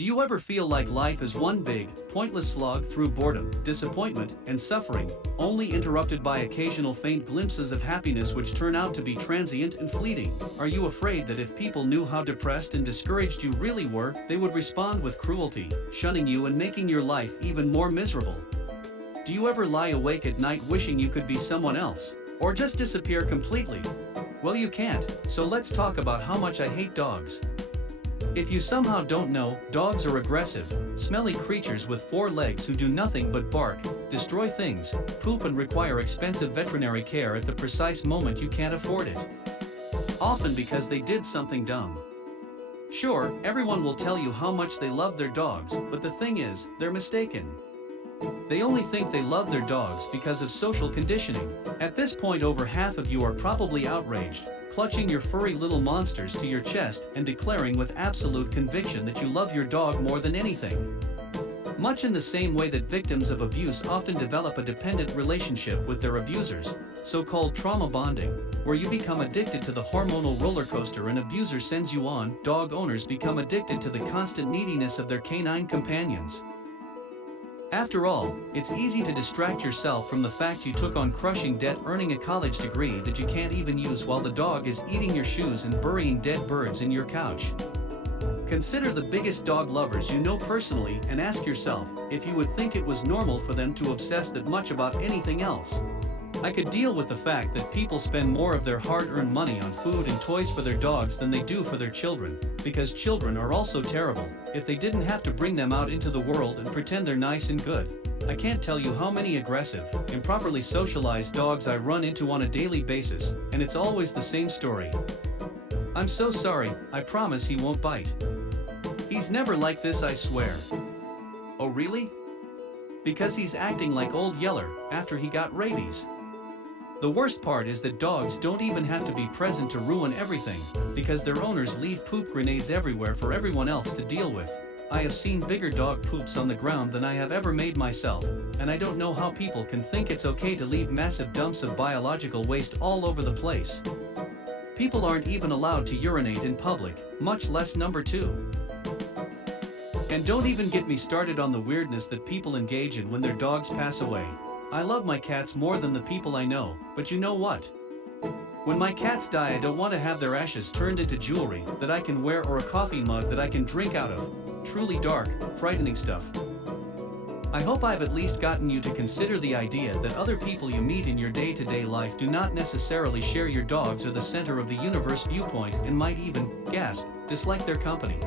Do you ever feel like life is one big, pointless slog through boredom, disappointment, and suffering, only interrupted by occasional faint glimpses of happiness which turn out to be transient and fleeting? Are you afraid that if people knew how depressed and discouraged you really were, they would respond with cruelty, shunning you and making your life even more miserable? Do you ever lie awake at night wishing you could be someone else, or just disappear completely? Well, you can't, so let's talk about how much I hate dogs. If you somehow don't know, dogs are aggressive, smelly creatures with four legs who do nothing but bark, destroy things, poop and require expensive veterinary care at the precise moment you can't afford it. Often because they did something dumb. Sure, everyone will tell you how much they love their dogs, but the thing is, they're mistaken. They only think they love their dogs because of social conditioning. At this point, over half of you are probably outraged, clutching your furry little monsters to your chest and declaring with absolute conviction that you love your dog more than anything. Much in the same way that victims of abuse often develop a dependent relationship with their abusers, so-called trauma bonding, where you become addicted to the hormonal roller coaster an abuser sends you on, dog owners become addicted to the constant neediness of their canine companions. After all, it's easy to distract yourself from the fact you took on crushing debt earning a college degree that you can't even use while the dog is eating your shoes and burying dead birds in your couch. Consider the biggest dog lovers you know personally and ask yourself if you would think it was normal for them to obsess that much about anything else. I could deal with the fact that people spend more of their hard-earned money on food and toys for their dogs than they do for their children, because children are also terrible. If they didn't have to bring them out into the world and pretend they're nice and good. I can't tell you how many aggressive, improperly socialized dogs I run into on a daily basis, and it's always the same story. I'm so sorry, I promise he won't bite. He's never like this, I swear. Oh really? Because he's acting like Old Yeller after he got rabies. The worst part is that dogs don't even have to be present to ruin everything, because their owners leave poop grenades everywhere for everyone else to deal with. I have seen bigger dog poops on the ground than I have ever made myself, and I don't know how people can think it's okay to leave massive dumps of biological waste all over the place. People aren't even allowed to urinate in public, much less number two. And don't even get me started on the weirdness that people engage in when their dogs pass away. I love my cats more than the people I know, but you know what? When my cats die, I don't want to have their ashes turned into jewelry that I can wear or a coffee mug that I can drink out of. Truly dark, frightening stuff. I hope I've at least gotten you to consider the idea that other people you meet in your day-to-day life do not necessarily share your dogs or the center of the universe viewpoint and might even, gasp, dislike their company.